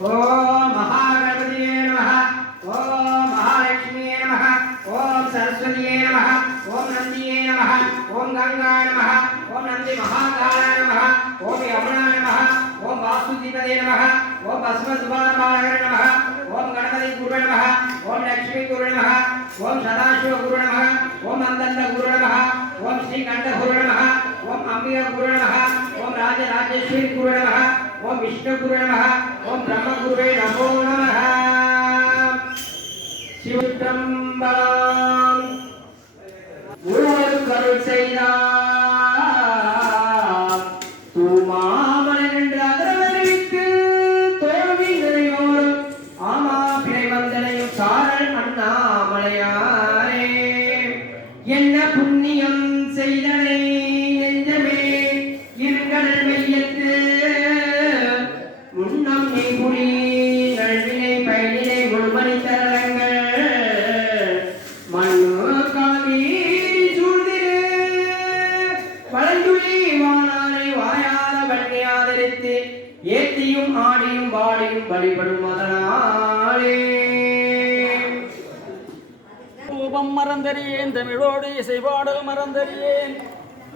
ஓம் மகாகணபதியே நமஹ. ஓம் மகாலட்சுமியே நமஹ. ஓம் சரஸ்வதியே நமஹ. ஓம் நந்தியே நமஹ. ஓம் கங்கா நமஹ. ஓம் நந்தி மகாகாலாய நமஹ. ஓம் யமுனாய நமஹ. ஓம் வாசுதிபதே நமஹ. ஓம் பஸ்மசுபாலபாலகர நமஹ. ஓம் கணபதி குரு நமஹ. ஓம் லட்சுமி குரு நமஹ. ஓம் சதாசிவ குரு நமஹ. ஓம் அந்தந்த குரு நமஹ. ஓம் ஸ்ரீகண்ட குரு நமஹ. ஓம் அம்பிகா குரு நமஹ. ஓம் ராஜராஜேஸ்வரி குரு நமஹ. ஓம் விஷ்ணு குரு நமஹ. ஓம் பிரம்ம குருவே நமோ நமஹ. சிவத்ரம்பலம் முருகனுக்கு அருள் செய்தார் தூமாமலன் என்று அகரவரிவித்து தோல்வி நிறையோரும் ஆமா பிறை வந்தனையும் சாரல் அண்ணாமலையாரே. என்ன புண்ணியம் செய்தனை நெஞ்சமே இருங்கடல் மையத்து முன்னம் நீ புரி நல்வினை பயனினை முழுமணி தரங்கள் மண்ணு காவி சூழ்ந்திரு வளஞ்சுழி வானாரை வாயாத வண்ணி ஆதரித்து ஏத்தியும் ஆடியும் பாடியும் வழிபடும் அதனாலே. ரூபம் மறந்தறியேன், தமிழோடு இசைபாடல் மறந்தறியேன்,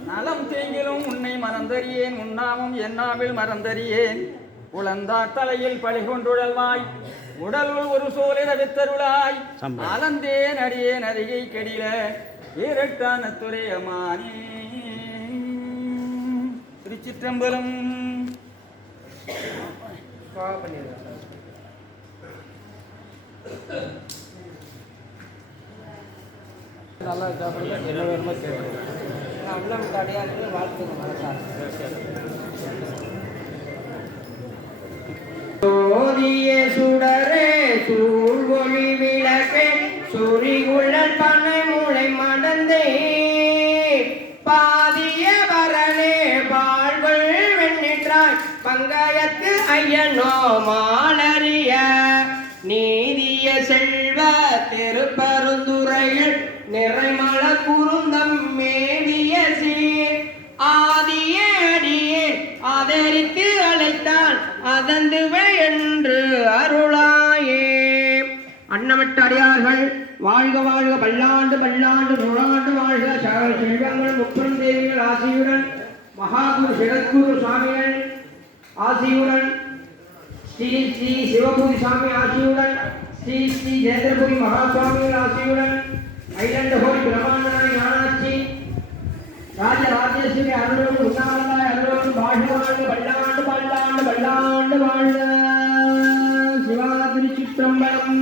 நலம் தேங்கிலும் உன்னை மறந்தறியேன், உண்ணாமும் எண்ணாவில் மறந்தறியேன். உளந்தார் தலையில் பழி கொண்டுழல்வாய், உடலுள் ஒரு சோலிட வித்தருளாய், அலந்தேன் அடியேன் அருகை கெடில ஏரட்டான துறையமானே. திருச்சிற்றம்பலம். நல்லா சாப்பிடுங்க, என்ன வேணுமோ கேட்குறேன். அண்ணன் தடையாளி வாழ்த்துக்கு மனசார் சோதிய சுடரே சூழ்வொளி விளக்கே சுரிகுழல் பனை மூளை மடந்தே பாதிய வரனே வாழ்வள் வெண்ணிற்றாய் பங்காயத்து ஐயனோ மாலறிய நீதிய செல்வ திருப்பருந்துறையில் நிறைமல குருந்தம் மேவிய சீர் ஆதிய அடியே ஆதரித்து அழைத்தான் அதந்துவே என்று அருளாயே. அன்னமிட்ட அடியார்கள் வாழ்க வாழ்க பல்லாண்டு பல்லாண்டு நூறாண்டு வாழ்க. சகல செல்வங்கள் முப்பெரும் தேவிகள் ஆசியுடன் மகாகுரு ஜெகத்குரு சுவாமிகள் ஆசியுடன் ஸ்ரீ ஸ்ரீ சிவபூதி சுவாமி ஆசியுடன் ஸ்ரீ ஸ்ரீ ஜெயந்திரபுரி மகாசுவாமிகள் ஆசியுடன் ஐலண்ட கோடி பிரமாண்டனாய் ஞானாட்சி ராஜராஜேஸ்வரி அருளும் உண்ணாமலாய் அருளும் வாழ்க வாழ்க பல்லாண்டு பல்லாண்டு பல்லாண்டு வாழ்க. சிவா திருச்சிற்றம்பலம்.